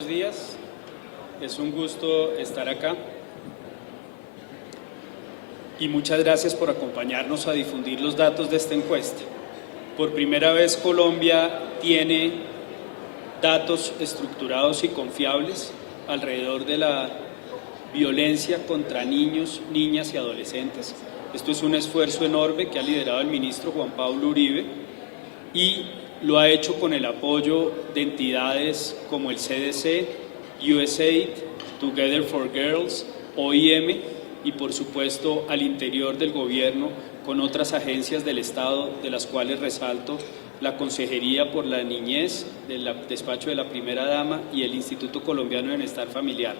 Buenos días, es un gusto estar acá y muchas gracias por acompañarnos a difundir los datos de esta encuesta. Por primera vez Colombia tiene datos estructurados y confiables alrededor de la violencia contra niños, niñas y adolescentes. Esto es un esfuerzo enorme que ha liderado el ministro Juan Pablo Uribe y lo ha hecho con el apoyo de entidades como el CDC, USAID, Together for Girls, OIM y por supuesto al interior del gobierno con otras agencias del Estado, de las cuales resalto la Consejería por la Niñez, del despacho de la Primera Dama y el Instituto Colombiano de Bienestar Familiar.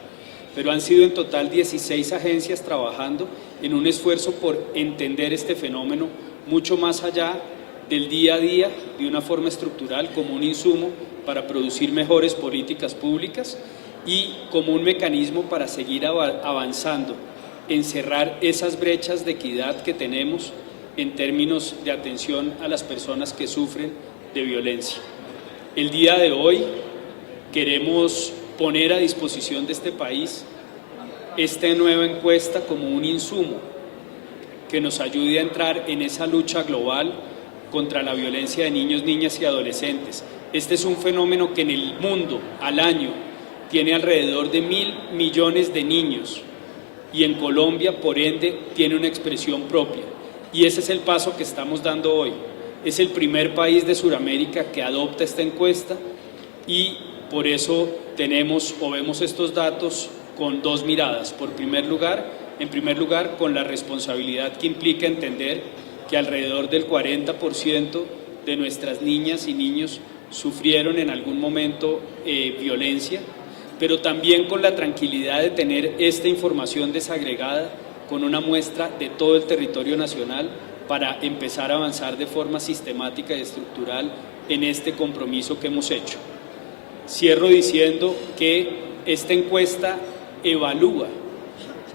Pero han sido en total 16 agencias trabajando en un esfuerzo por entender este fenómeno mucho más allá del día a día, de una forma estructural, como un insumo para producir mejores políticas públicas y como un mecanismo para seguir avanzando en cerrar esas brechas de equidad que tenemos en términos de atención a las personas que sufren de violencia. El día de hoy queremos poner a disposición de este país esta nueva encuesta como un insumo que nos ayude a entrar en esa lucha global contra la violencia de niños, niñas y adolescentes. Este es un fenómeno que en el mundo al año tiene alrededor de 1.000 millones de niños y en Colombia, por ende, tiene una expresión propia. Y ese es el paso que estamos dando hoy. Es el primer país de Sudamérica que adopta esta encuesta y por eso vemos estos datos con dos miradas. En primer lugar, con la responsabilidad que implica entender que alrededor del 40% de nuestras niñas y niños sufrieron en algún momento violencia, pero también con la tranquilidad de tener esta información desagregada con una muestra de todo el territorio nacional para empezar a avanzar de forma sistemática y estructural en este compromiso que hemos hecho. Cierro diciendo que esta encuesta evalúa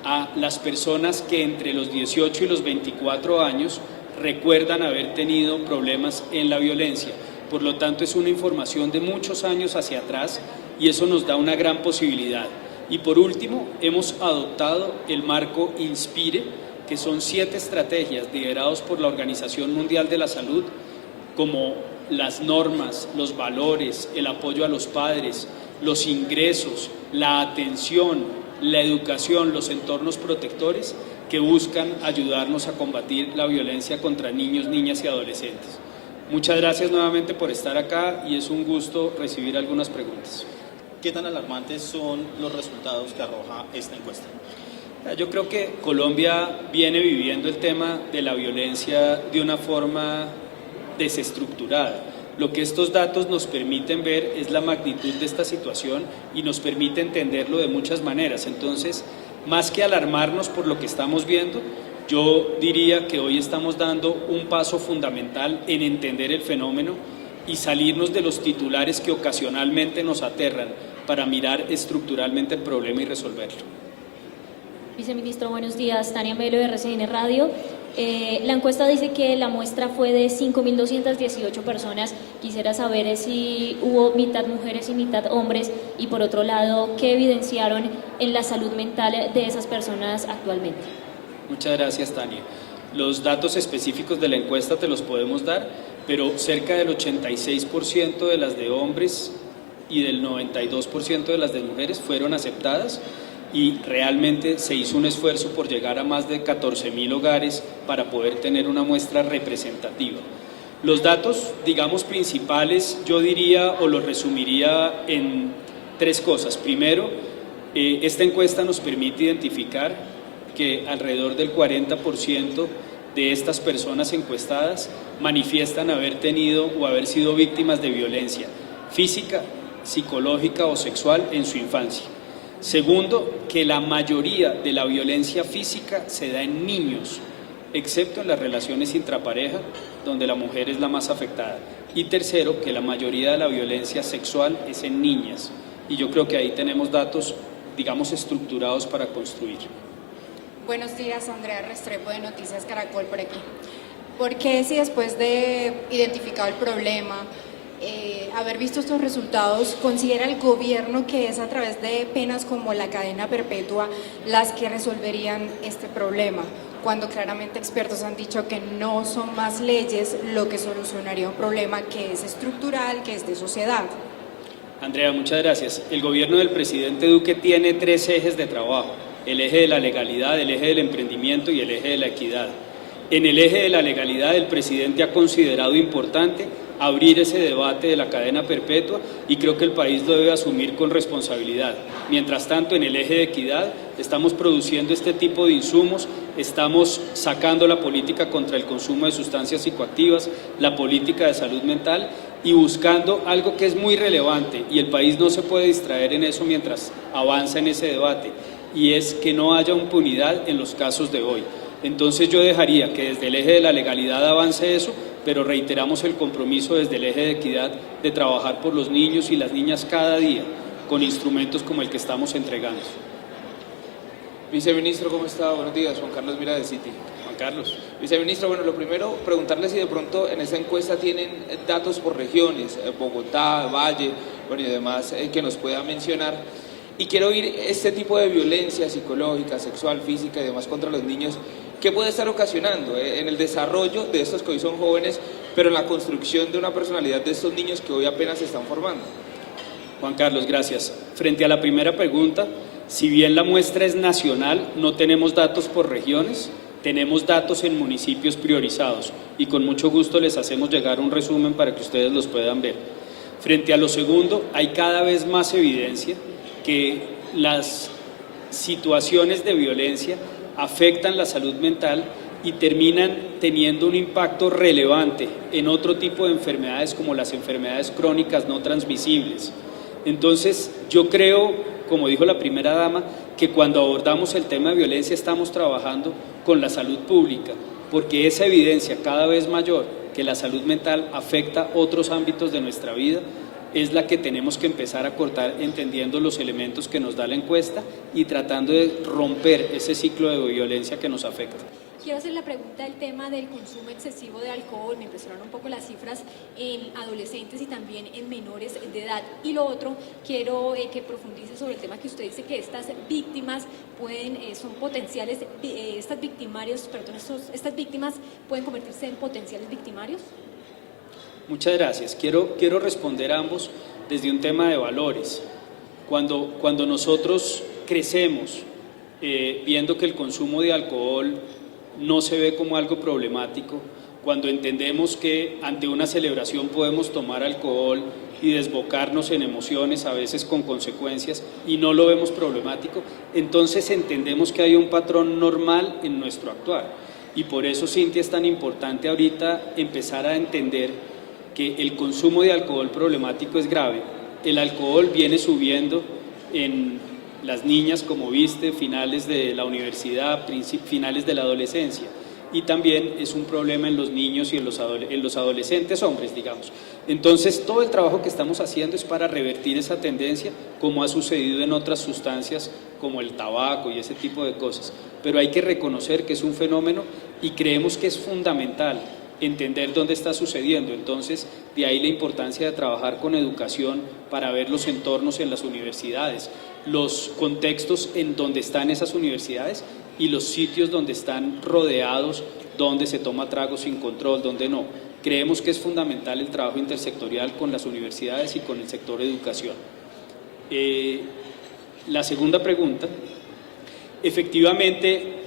a las personas que entre los 18 y los 24 años recuerdan haber tenido problemas en la violencia. Por lo tanto, es una información de muchos años hacia atrás y eso nos da una gran posibilidad. Y por último, hemos adoptado el marco INSPIRE, que son 7 estrategias lideradas por la Organización Mundial de la Salud, como las normas, los valores, el apoyo a los padres, los ingresos, la atención, la educación, los entornos protectores, que buscan ayudarnos a combatir la violencia contra niños, niñas y adolescentes. Muchas gracias nuevamente por estar acá y es un gusto recibir algunas preguntas. ¿Qué tan alarmantes son los resultados que arroja esta encuesta? Yo creo que Colombia viene viviendo el tema de la violencia de una forma desestructurada. Lo que estos datos nos permiten ver es la magnitud de esta situación y nos permite entenderlo de muchas maneras. Entonces, más que alarmarnos por lo que estamos viendo, yo diría que hoy estamos dando un paso fundamental en entender el fenómeno y salirnos de los titulares que ocasionalmente nos aterran para mirar estructuralmente el problema y resolverlo. Viceministro, buenos días. Tania Melo de RCN Radio. La encuesta dice que la muestra fue de 5.218 personas. Quisiera saber si hubo mitad mujeres y mitad hombres y por otro lado, ¿qué evidenciaron en la salud mental de esas personas actualmente? Muchas gracias, Tania. Los datos específicos de la encuesta te los podemos dar, pero cerca del 86% de las de hombres y del 92% de las de mujeres fueron aceptadas y realmente se hizo un esfuerzo por llegar a más de 14.000 hogares para poder tener una muestra representativa. Los datos, digamos, principales, yo diría o los resumiría en 3 cosas. Primero, esta encuesta nos permite identificar que alrededor del 40% de estas personas encuestadas manifiestan haber tenido o haber sido víctimas de violencia física, psicológica o sexual en su infancia. Segundo, que la mayoría de la violencia física se da en niños, excepto en las relaciones intrapareja, donde la mujer es la más afectada. Y tercero, que la mayoría de la violencia sexual es en niñas. Y yo creo que ahí tenemos datos, digamos, estructurados para construir. Buenos días, Andrea Restrepo de Noticias Caracol por aquí. ¿Por qué si después de identificado el problema haber visto estos resultados, ¿considera el gobierno que es a través de penas como la cadena perpetua las que resolverían este problema? Cuando claramente expertos han dicho que no son más leyes lo que solucionaría un problema que es estructural, que es de sociedad. Andrea, muchas gracias. El gobierno del presidente Duque tiene 3 ejes de trabajo: el eje de la legalidad, el eje del emprendimiento y el eje de la equidad. En el eje de la legalidad, el presidente ha considerado importante abrir ese debate de la cadena perpetua y creo que el país lo debe asumir con responsabilidad. Mientras tanto, en el eje de equidad, estamos produciendo este tipo de insumos, estamos sacando la política contra el consumo de sustancias psicoactivas, la política de salud mental y buscando algo que es muy relevante y el país no se puede distraer en eso mientras avanza en ese debate, y es que no haya impunidad en los casos de hoy. Entonces yo dejaría que desde el eje de la legalidad avance eso, pero reiteramos el compromiso desde el eje de equidad de trabajar por los niños y las niñas cada día con instrumentos como el que estamos entregando. Viceministro, ¿cómo está? Buenos días, Juan Carlos Mira de Citi. Juan Carlos. Viceministro, bueno, lo primero, preguntarle si de pronto en esta encuesta tienen datos por regiones, Bogotá, Valle, bueno, y demás, que nos pueda mencionar. Y quiero oír este tipo de violencia psicológica, sexual, física y demás contra los niños, ¿qué puede estar ocasionando en el desarrollo de estos que hoy son jóvenes, pero en la construcción de una personalidad de estos niños que hoy apenas se están formando? Juan Carlos, gracias. Frente a la primera pregunta, si bien la muestra es nacional, no tenemos datos por regiones, tenemos datos en municipios priorizados y con mucho gusto les hacemos llegar un resumen para que ustedes los puedan ver. Frente a lo segundo, hay cada vez más evidencia que las situaciones de violencia afectan la salud mental y terminan teniendo un impacto relevante en otro tipo de enfermedades como las enfermedades crónicas no transmisibles. Entonces, yo creo, como dijo la primera dama, que cuando abordamos el tema de violencia estamos trabajando con la salud pública, porque esa evidencia cada vez mayor que la salud mental afecta otros ámbitos de nuestra vida es la que tenemos que empezar a cortar entendiendo los elementos que nos da la encuesta y tratando de romper ese ciclo de violencia que nos afecta. Quiero hacer la pregunta del tema del consumo excesivo de alcohol. Me impresionaron un poco las cifras en adolescentes y también en menores de edad. Y lo otro, quiero que profundice sobre el tema que usted dice que estas víctimas son potenciales, estas víctimas pueden convertirse en potenciales victimarios. Muchas gracias. Quiero responder a ambos desde un tema de valores. Cuando nosotros crecemos viendo que el consumo de alcohol no se ve como algo problemático, cuando entendemos que ante una celebración podemos tomar alcohol y desbocarnos en emociones, a veces con consecuencias, y no lo vemos problemático, entonces entendemos que hay un patrón normal en nuestro actuar. Y por eso, Cintia, es tan importante ahorita empezar a entender que el consumo de alcohol problemático es grave. El alcohol viene subiendo en las niñas, como viste, finales de la universidad, finales de la adolescencia, y también es un problema en los niños y en los adolescentes hombres, digamos. Entonces, todo el trabajo que estamos haciendo es para revertir esa tendencia, como ha sucedido en otras sustancias como el tabaco y ese tipo de cosas. Pero hay que reconocer que es un fenómeno y creemos que es fundamental entender dónde está sucediendo. Entonces, de ahí la importancia de trabajar con educación para ver los entornos en las universidades, los contextos en donde están esas universidades y los sitios donde están rodeados, donde se toma trago sin control, donde no. Creemos que es fundamental el trabajo intersectorial con las universidades y con el sector de educación. La segunda pregunta, efectivamente,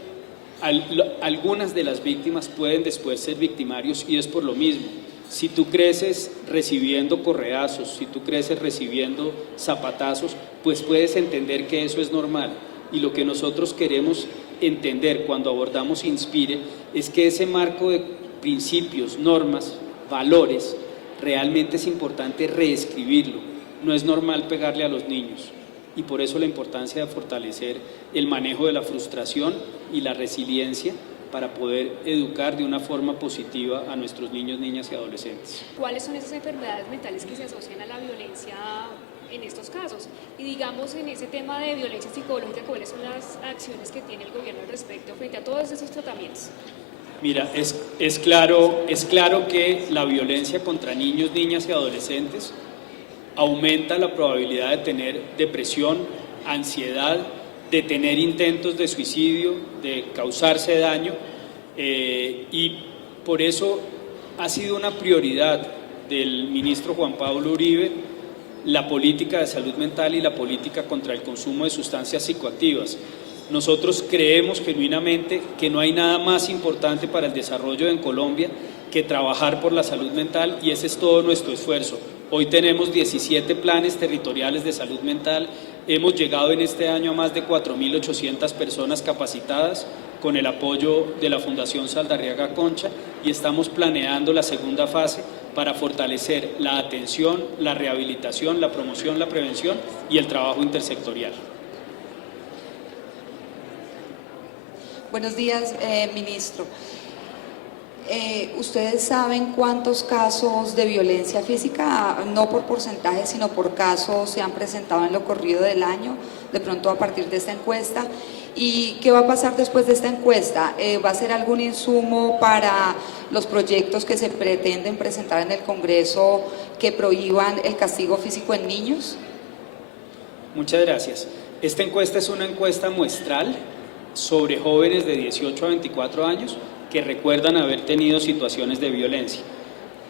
algunas de las víctimas pueden después ser victimarios y es por lo mismo. Si tú creces recibiendo correazos, si tú creces recibiendo zapatazos, pues puedes entender que eso es normal. Y lo que nosotros queremos entender cuando abordamos Inspire es que ese marco de principios, normas, valores, realmente es importante reescribirlo. No es normal pegarle a los niños. Y por eso la importancia de fortalecer el manejo de la frustración y la resiliencia para poder educar de una forma positiva a nuestros niños, niñas y adolescentes. ¿Cuáles son esas enfermedades mentales que se asocian a la violencia en estos casos? Y digamos, en ese tema de violencia psicológica, ¿cuáles son las acciones que tiene el gobierno al respecto frente a todos esos tratamientos? Mira, es claro que la violencia contra niños, niñas y adolescentes aumenta la probabilidad de tener depresión, ansiedad, de tener intentos de suicidio, de causarse daño, y por eso ha sido una prioridad del ministro Juan Pablo Uribe la política de salud mental y la política contra el consumo de sustancias psicoactivas. Nosotros creemos genuinamente que no hay nada más importante para el desarrollo en Colombia que trabajar por la salud mental, y ese es todo nuestro esfuerzo. Hoy tenemos 17 planes territoriales de salud mental, hemos llegado en este año a más de 4.800 personas capacitadas con el apoyo de la Fundación Saldarriaga Concha, y estamos planeando la segunda fase para fortalecer la atención, la rehabilitación, la promoción, la prevención y el trabajo intersectorial. Buenos días, ministro. ¿Ustedes saben cuántos casos de violencia física, no por porcentaje, sino por casos, se han presentado en lo corrido del año, de pronto a partir de esta encuesta? ¿Y qué va a pasar después de esta encuesta? ¿Va a ser algún insumo para los proyectos que se pretenden presentar en el Congreso que prohíban el castigo físico en niños? Muchas gracias. Esta encuesta es una encuesta muestral sobre jóvenes de 18 a 24 años que recuerdan haber tenido situaciones de violencia.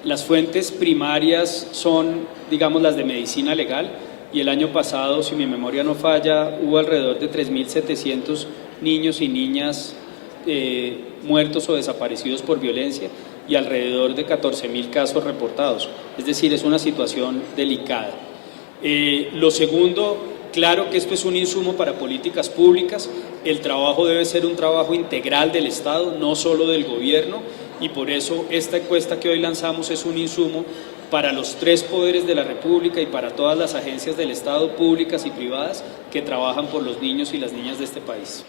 Las fuentes primarias son, digamos, las de medicina legal, y el año pasado, si mi memoria no falla, hubo alrededor de 3.700 niños y niñas muertos o desaparecidos por violencia y alrededor de 14.000 casos reportados. Es decir, es una situación delicada. Lo segundo, claro que esto es un insumo para políticas públicas. El trabajo debe ser un trabajo integral del Estado, no solo del gobierno, y por eso esta encuesta que hoy lanzamos es un insumo para los 3 poderes de la República y para todas las agencias del Estado, públicas y privadas, que trabajan por los niños y las niñas de este país.